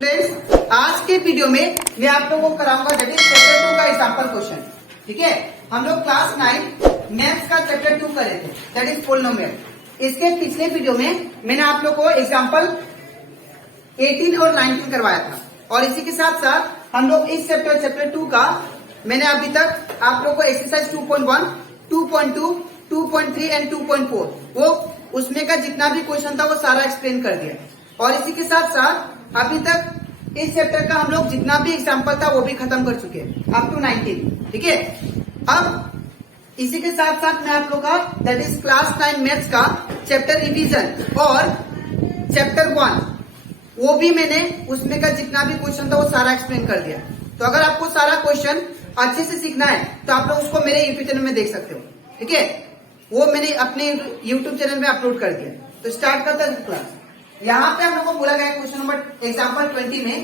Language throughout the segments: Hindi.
फ्रेंड्स, आज के वीडियो में मैं आप लोगों को कराऊंगा दैट इज चैप्टर 2 का एग्जांपल क्वेश्चन। ठीक है, हम लोग क्लास 9 मैथ्स का चैप्टर 2 कर रहे थे दैट इज पोलिनोमियल। इसके पिछले वीडियो में मैंने आप लोग को एग्जांपल 18 और 19 करवाया था और इसी के साथ साथ हम लोग इस चैप्टर 2 का मैंने अभी तक आप लोग को एक्सरसाइज 2.1, 2.2, 2.3 एंड 2.4 वो उसमें का जितना भी क्वेश्चन था वो सारा एक्सप्लेन कर दिया। और इसी के साथ साथ अभी तक इस चैप्टर का हम लोग जितना भी एग्जाम्पल था वो भी खत्म कर चुके हैं अप टू 19। ठीक है, अब इसी के साथ साथ मैं आप लोग का दैट इज क्लास 9 मैथ्स का चैप्टर रिवीजन और चैप्टर 1 वो भी मैंने उसमें का जितना भी क्वेश्चन था वो सारा एक्सप्लेन कर दिया। तो अगर आपको सारा क्वेश्चन अच्छे से सीखना है तो आप लोग उसको मेरे यूट्यूब चैनल में देख सकते हो। ठीक है, वो मैंने अपने यूट्यूब चैनल में अपलोड कर दिया। तो स्टार्ट करते हैं क्लास। यहाँ पे हम लोग को बोला गया क्वेश्चन नंबर एग्जाम्पल 20 में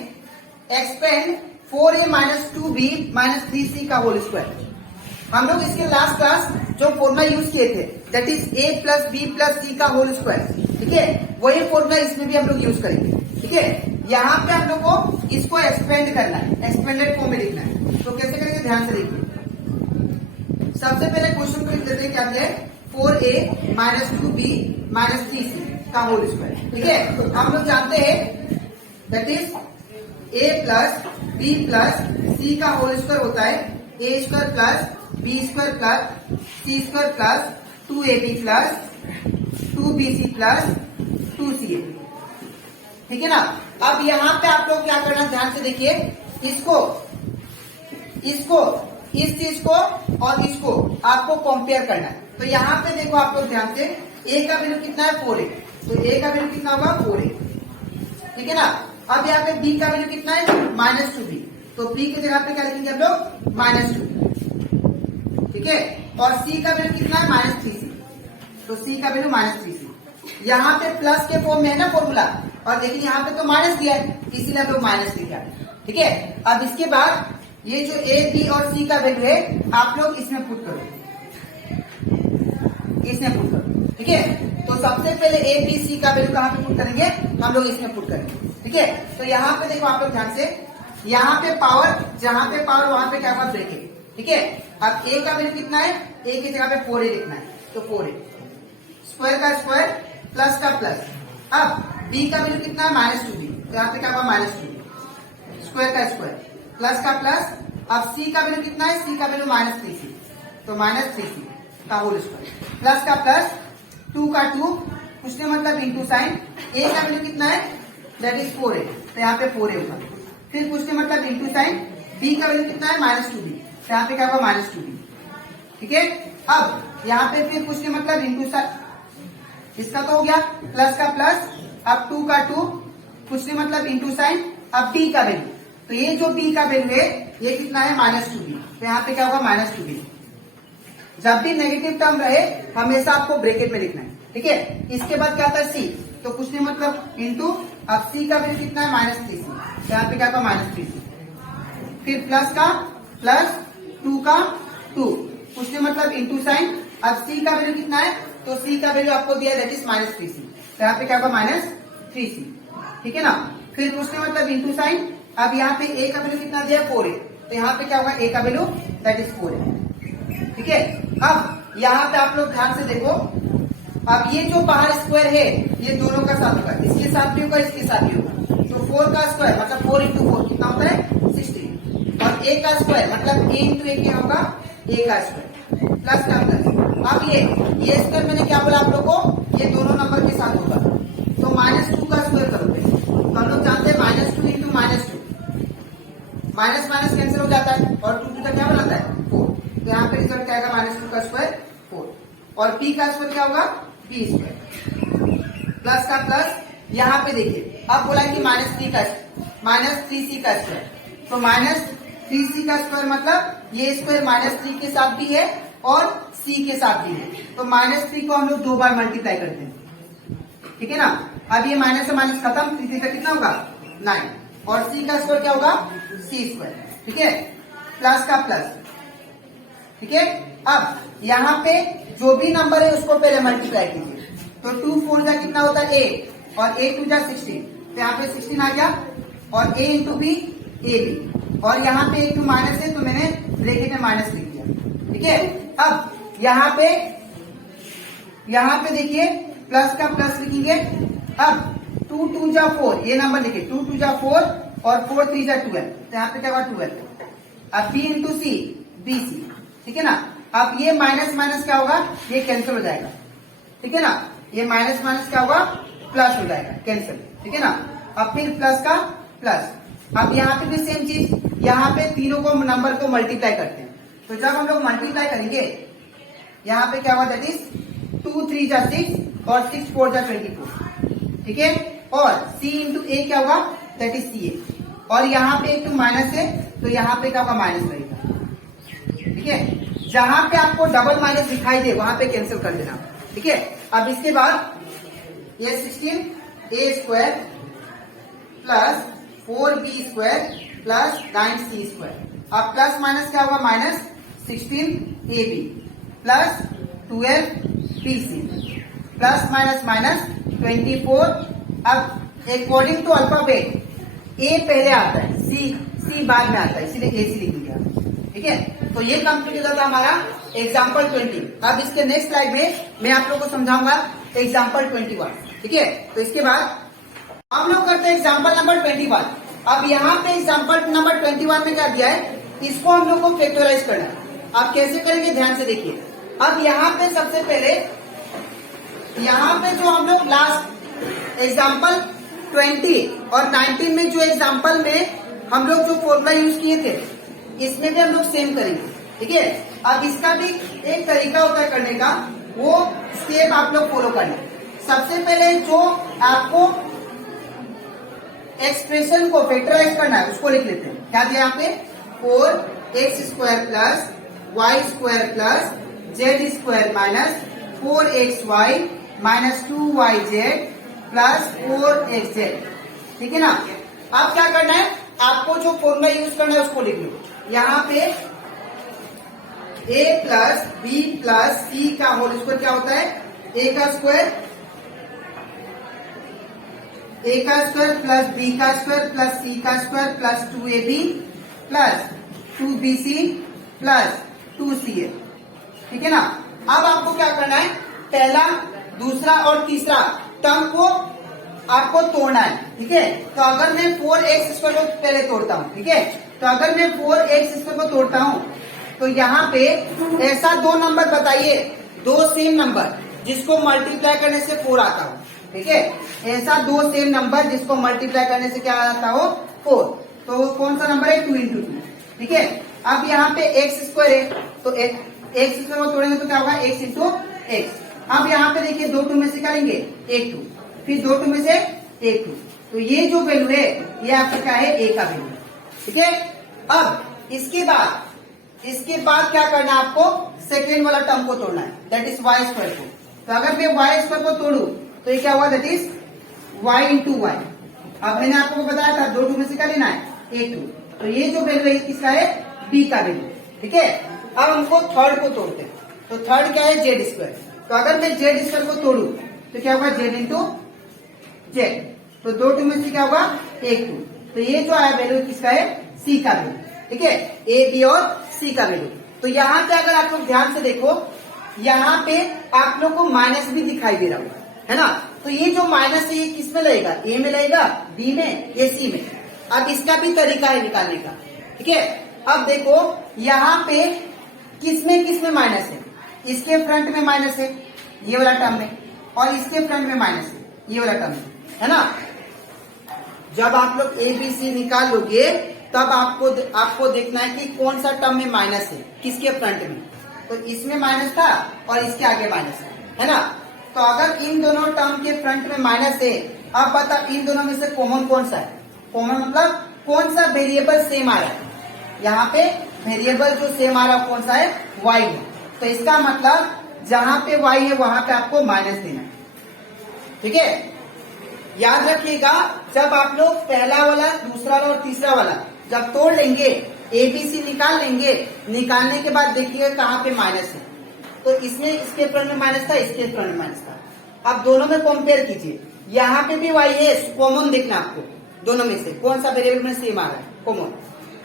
expand 4a minus 2b minus 3c का होल स्क्वायर। हम लोग इसके लास्ट क्लास जो फॉर्मूला यूज किए थे that is a plus B plus C का होल स्क्वायर। ठीक है, वही फॉर्मूला इसमें भी हम लोग यूज करेंगे। ठीक है, यहाँ पे हम लोग को इसको एक्सपेंड करना है, एक्सपेंडेड फॉर्म में लिखना है। तो कैसे करेंगे ध्यान से देखिए। सबसे पहले क्वेश्चन को लिख देते हैं, क्या दिया है 4a minus 2b minus 3c का होल स्क्वायर। ठीक है, हम लोग जानते हैं that is a plus B plus C का होल स्क्वायर होता है a square plus B square plus C square plus 2ab plus 2bc plus 2ca। ठीक है ना। अब यहाँ पे आप लोग क्या करना ध्यान से देखिए, इसको इस चीज को और इसको आपको कंपेयर करना है। तो यहाँ पे देखो आप लोग ध्यान से, a का वैल्यू कितना है 4a, तो a का वैल्यू कितना होगा 4a। ठीक है ना। अब यहाँ पे b का वैल्यू कितना है माइनस 2b, तो b की जगह पे क्या लिखेंगे हम लोग माइनस 2b। ठीक है, और c का वैल्यू कितना है माइनस 3c, तो c का वैल्यू माइनस 3c। यहाँ पे प्लस के फॉर्म में है ना फॉर्मूला, और देखिए यहाँ पे तो माइनस दिया है इसीलिए हम लोग माइनस लिखा है। ठीक है, अब इसके बाद ये जो a b और c का वैल्यू है आप लोग इसमें पुट करो, इसमें पुट करो। ठीक है, तो सबसे पहले a b c का वैल्यू कहाँ पे पुट करेंगे, हम लोग इसमें पुट करेंगे। ठीक है, तो यहाँ पे देखो आप लोग ध्यान से, यहाँ पे पावर जहाँ पे पावर वहां पे क्या होगा ब्रैकेट। ठीक है, अब a का वैल्यू कितना है, a की जगह पे 4a लिखना है, तो 4a स्क्वायर का स्क्वायर प्लस का प्लस। अब b का वैल्यू कितना है माइनस 2b, तो यहाँ पे क्या होगा माइनस 2b स्क्वायर का स्क्वायर प्लस का प्लस। अब c का वैल्यू कितना है, c का वैल्यू माइनस 3c, तो माइनस 3c का होल स्क्वायर प्लस का प्लस 2 का 2 कुछ नहीं मतलब इंटू साइन। a का वैल्यू कितना है दैट इज 4a, तो यहाँ पे 4a होगा। फिर कुछ नहीं मतलब इंटू साइन, b का वैल्यू कितना है माइनस 2b, तो यहाँ पे क्या होगा माइनस 2b। ठीक है, अब यहाँ पे फिर कुछ नहीं मतलब इंटू साइन, इसका तो हो गया प्लस का प्लस। अब 2 का 2 कुछ नहीं मतलब इंटू साइन। अब b का वैल्यू, तो ये जो b का वैल्यू है ये कितना है माइनस 2b, तो यहाँ पे क्या होगा माइनस 2b। जब भी नेगेटिव टर्म रहे हमेशा आपको ब्रैकेट में लिखना है। ठीक है, इसके बाद क्या आता है c, तो कुछ नहीं मतलब इंटू। अब c का वैल्यू कितना है माइनस 3c, तो यहाँ पे क्या होगा माइनस 3c। फिर प्लस का प्लस 2 का 2 कुछ नहीं मतलब इंटू साइन। अब c का वैल्यू कितना है, तो c का वैल्यू आपको दिया दैट इज माइनस 3c, तो यहाँ पे क्या होगा माइनस 3c। ठीक है ना। फिर कुछ नहीं मतलब इंटू साइन। अब यहाँ पे a का वैल्यू कितना दिया 4a, तो यहाँ पे क्या होगा a का वैल्यू दैट इज 4a। ठीक है, अब यहाँ पे आप लोग ध्यान से देखो, अब ये जो बाहर स्क्वायर है ये दोनों का साथ होगा, इसके साथ भी होगा इसके साथ भी होगा। तो 4 का स्क्वायर मतलब 4 इंटू 4 कितना होता है 16, और a का स्क्वायर मतलब a इंटू a क्या होगा a का स्क्वायर प्लस का प्लस। अब ये स्क्वायर मैंने क्या बोला आप लोग को, ये दोनों नंबर के साथ होगा, तो माइनस 2 का स्क्वायर करोगे, तो हम लोग जानते हैं minus 2 into minus 2, minus minus cancel हो जाता है और 2 का क्या बनाता है 4, तो यहाँ पे रिजल्ट क्या आएगा माइनस 2 का स्क्वायर 4, और b का स्क्वायर क्या होगा b स्क्वायर प्लस का प्लस। यहाँ पे देखिए अब बोला कि माइनस 3c का स्क्वायर, तो माइनस 3c का स्क्वायर मतलब ये स्क्वायर माइनस 3 के साथ भी है और c के साथ भी है, तो माइनस 3 को हम लोग 2 बार मल्टीप्लाई करते हैं। ठीक है ना। अब ये माइनस से माइनस खत्म, 3 का कितना होगा 9, और c का स्क्वायर क्या होगा c स्क्वायर। ठीक है, प्लस का प्लस। ठीक है, अब यहाँ पे जो भी नंबर है उसको पहले मल्टीप्लाई कीजिए, तो 2 4 का कितना होता है 8 और 8 2 जा 16, तो यहाँ पे 16 आ गया। और a into B A B, और यहाँ पे एक माइनस है तो मैंने ब्रैकेट में माइनस लिख दिया। ठीक है, अब यहाँ पे देखिए प्लस का प्लस लिखेंगे। अब 2 2 जा 4, ये नंबर लिखिए 2 2 जा 4 और 4 3 जा 12, तो यहाँ पे क्या हुआ 12। अब B into C B C, ठीक है ना। अब ये माइनस माइनस क्या होगा, ये कैंसिल हो जाएगा, ठीक है ना। ये माइनस माइनस क्या होगा, प्लस हो जाएगा, कैंसिल, ठीक है ना। अब फिर प्लस का प्लस। अब यहाँ पे भी सेम चीज, यहाँ पे तीनों को नंबर को मल्टीप्लाई करते हैं, तो जब हम लोग मल्टीप्लाई करेंगे यहाँ पे क्या हुआ, दैट इज 2 3 जा 6 और 6 4 जा 24, ठीक है। और c इंटू ए क्या होगा, दैट इज सी ए, और यहाँ पे एक तो माइनस है तो यहाँ पे क्या होगा, माइनस रहेगा, ठीक है। जहां पे आपको डबल माइनस दिखाई दे वहां पे कैंसिल कर देना, ठीक है। अब इसके बाद ये 16 A square plus 4b square plus 9c square. अब प्लस माइनस क्या होगा, minus 16ab plus 12bc plus minus minus 24। अब अकॉर्डिंग टू अल्फाबेट ए पहले आता है, सी बाद में आता है, इसीलिए ए सी लिख दिया, ठीक है। तो ये कंप्लीट होता था हमारा एग्जाम्पल 20। अब इसके नेक्स्ट स्लाइड में मैं आप लोगों को समझाऊंगा एग्जाम्पल 21, ठीक है। तो इसके बाद हम लोग करते हैं एग्जाम्पल नंबर 21। अब यहाँ पे एग्जाम्पल नंबर 21 में क्या दिया है, इसको हम लोग को फैक्टराइज करना है। आप कैसे करेंगे, ध्यान से देखिए। अब यहाँ पे सबसे पहले यहाँ पे जो हम लोग लास्ट एग्जाम्पल 20 और 19 में जो एग्जाम्पल में हम लोग जो फॉर्मूला यूज किए थे, इसमें भी हम लोग सेम करेंगे, ठीक है। अब इसका भी एक तरीका होता है करने का, वो स्टेप आप लोग फॉलो करना। सबसे पहले जो आपको एक्सप्रेशन को फैक्टराइज करना है उसको लिख लेते हैं। क्या दिया यहाँ पे, 4x square plus Y square plus Z square minus 4xy minus 2yz plus 4xz, ठीक है ना। अब क्या करना है, आपको जो फॉर्मूला यूज करना है उसको लिख लो। यहाँ पे a plus B plus C का होल स्क्वायर क्या होता है, a का स्क्वायर प्लस b का स्क्वायर प्लस c का square plus 2ab plus 2bc plus 2ca, ठीक है ना। अब आपको क्या करना है, पहला दूसरा और तीसरा टर्म को आपको तोड़ना है, ठीक है। तो अगर मैं 4x स्क्वायर को पहले तोड़ता हूँ, ठीक है। तो अगर मैं 4x स्क्वायर को तोड़ता हूँ तो यहाँ पे ऐसा दो नंबर बताइए, दो सेम नंबर जिसको मल्टीप्लाई करने से 4 आता हो, ठीक है। ऐसा दो सेम नंबर जिसको मल्टीप्लाई करने से क्या आता हो, 4। तो कौन सा नंबर है, 2 इंटू 2, ठीक है। अब यहाँ पे x स्क्वायर है तो x स्क्वायर को तोड़ेंगे तो क्या होगा, x इंटू x। अब यहाँ पे देखिए 2 2 में से क्या लेंगे, 1 2, फिर 2 2 में से 1 2, तो ये जो वैल्यू है ये आपका क्या है, a का वैल्यू, ठीक है। अब इसके बाद क्या करना है, आपको सेकेंड वाला टर्म को तोड़ना है, दैट इज वाई स्क्वायर को। तो अगर मैं वाई स्क्वायर को तोड़ू तो ये क्या हुआ, that is y into Y. अब मैंने आपको बताया था 2 2 में से क्या लेना है, 1 2, तो ये जो वैल्यू है किसका है, b का वैल्यू, ठीक है। अब हमको थर्ड को तोड़ते हैं, तो थर्ड क्या है, जेड स्क्वायर। तो अगर मैं जेड स्क्वायर को तोड़ू तो क्या होगा, जेड इंटू जेड, तो 2 2 में से क्या होगा, 1 2, तो ये जो आया वैल्यू किसका है, सी का वैल्यू, ठीक है। ए बी और सी का वैल्यू। तो यहाँ पे अगर आप लोग ध्यान से देखो, यहाँ पे आप लोग को माइनस भी दिखाई दे रहा होगा, है ना। तो ये जो माइनस है ये किस में लगेगा, ए में लगेगा, बी में, या सी में। अब इसका भी तरीका है निकालने का, ठीक है। अब देखो यहाँ पे किसमें माइनस है, इसके फ्रंट में माइनस है ये वाला टर्म में, और इसके फ्रंट में माइनस है ये वाला टर्म है ना। जब आप लोग ए बी सी निकाल लोगे तब आपको देखना है कि कौन सा टर्म में माइनस है, किसके फ्रंट में। तो इसमें माइनस था और इसके आगे माइनस है ना। तो अगर इन दोनों टर्म के फ्रंट में माइनस है, अब बता इन दोनों में से कॉमन कौन सा है, कॉमन मतलब कौन सा वेरिएबल सेम आ रहा है। यहाँ पे वेरिएबल जो सेम आ रहा है कौन सा है, y है। तो इसका मतलब जहां पे y है वहां पे आपको माइनस देना है, ठीक है। याद रखिएगा, जब आप लोग पहला वाला, दूसरा वाला और तीसरा वाला जब तोड़ लेंगे, एबीसी निकाल लेंगे, निकालने के बाद देखिएगा कहाँ पे माइनस है। तो इसमें इसके फ्रंट में माइनस था, इसके फ्रंट में माइनस था। अब दोनों में कंपेयर कीजिए, यहाँ पे भी y है, कॉमन देखना आपको, दोनों में से कौन सा वेरिएबल में सेम आ रहा है, कॉमन।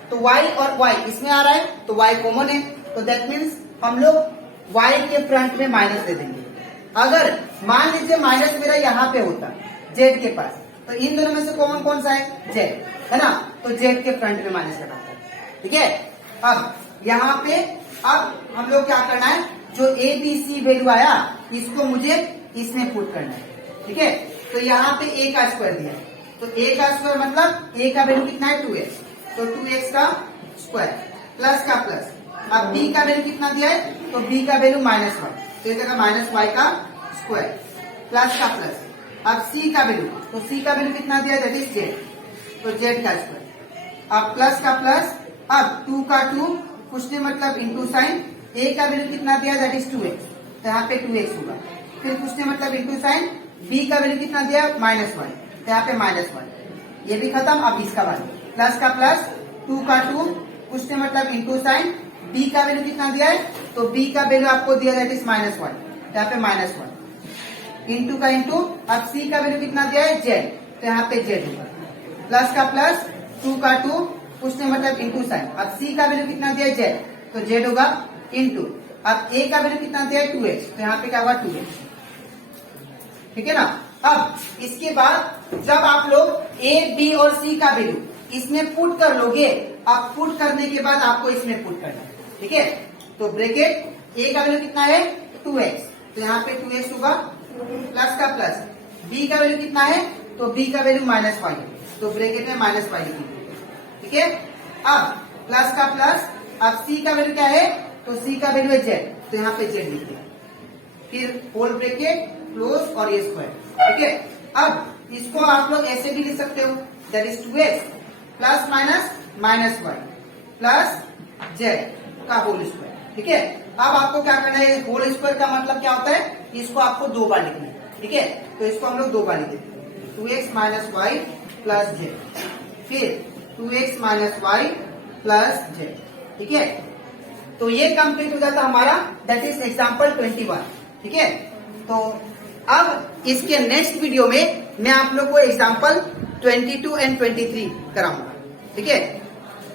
तो y और y इसमें आ रहा है तो y कॉमन है, तो दैट मीन्स हम लोग y के फ्रंट में माइनस दे देंगे। अगर मान लीजिए माइनस मेरा यहाँ पे होता z के पास, तो इन दोनों में से कॉमन कौन सा है, z है ना, तो z के फ्रंट में माइनस लगाता है। ठीक है, अब यहाँ पे अब हम लोग क्या करना है, जो a b c वैल्यू आया इसको मुझे इसमें पुट करना है। ठीक है, तो यहाँ पे a का स्क्वायर दिया है, तो a का स्क्वायर मतलब a का वैल्यू कितना है 2x, तो 2x का स्क्वायर प्लस का प्लस। अब b का वैल्यू कितना दिया है, तो b का वैल्यू -y, तो ये जगह -y का स्क्वायर प्लस का प्लस। अब c का वैल्यू, तो c का वैल्यू कितना दिया है, दैट इज z, तो z का स्क्वायर। अब प्लस का प्लस, अब 2 का 2 कुछ नहीं मतलब इंटू साइन, a का वैल्यू कितना दिया, दैट इज 2x, तो यहाँ पे 2x होगा। फिर कुछ नहीं मतलब इंटू साइन, b का वैल्यू कितना दिया, -y, तो यहाँ पे -y, ये भी खत्म। अब इसका वैल्यू प्लस का प्लस, 2 का 2 कुछ नहीं मतलब इंटू साइन, b का वैल्यू कितना दिया है, तो b का वैल्यू आपको दिया दैट इज -1, तो यहाँ पे -1 इंटू का इंटू। अब c का वैल्यू कितना दिया है, z, तो यहाँ पे z होगा प्लस का प्लस, 2 का 2 कुछ नहीं मतलब इंटू साइन। अब c का वैल्यू कितना दिया है, z, तो z होगा इंटू। अब a का वैल्यू कितना दिया है 2x, तो यहाँ पे क्या होगा 2x। ठीक है ना। अब इसके बाद जब आप लोग a b और c का वैल्यू इसमें पुट कर लोगे, अब पुट करने के बाद आपको इसमें पुट करना है। ठीक है, तो ब्रैकेट a का वैल्यू कितना है 2x, तो यहाँ पे 2x होगा प्लस का प्लस। b का वैल्यू कितना है, तो b का वैल्यू -y, तो ब्रैकेट में -y लिखिए। ठीक है, अब प्लस का प्लस। अब c का वैल्यू क्या है, तो c का वैल्यू है z, तो यहाँ पे z लिखिए। फिर होल ब्रैकेट क्लोज और ये स्क्वायर। ठीक है, अब इसको आप लोग ऐसे भी लिख सकते हो, that is 2x plus minus -y plus z का होल स्क्वायर। ठीक है, अब आपको क्या करना है, होल स्क्वायर का मतलब क्या होता है, इसको आपको 2 बार लिखना है। ठीक है, तो इसको हम लोग 2 बार लिखेंगे, 2x -y प्लस z, फिर 2x -y प्लस z। ठीक है, तो ये कंप्लीट हो जाता हमारा, दैट इज एग्जाम्पल 21। ठीक है, तो अब इसके नेक्स्ट वीडियो में मैं आप लोग को एग्जाम्पल 22 एंड 23 कराऊंगा। ठीक है,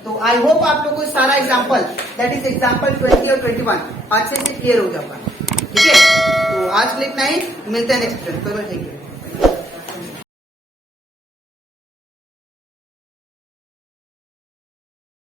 तो आई होप आप लोग को सारा एग्जाम्पल दैट इज एग्जाम्पल 20 और 21 अच्छे से क्लियर हो जाएगा। ठीक है, तो आज के लिए इतना ही, मिलते हैं नेक्स्ट वीडियो। चलो ठीक है।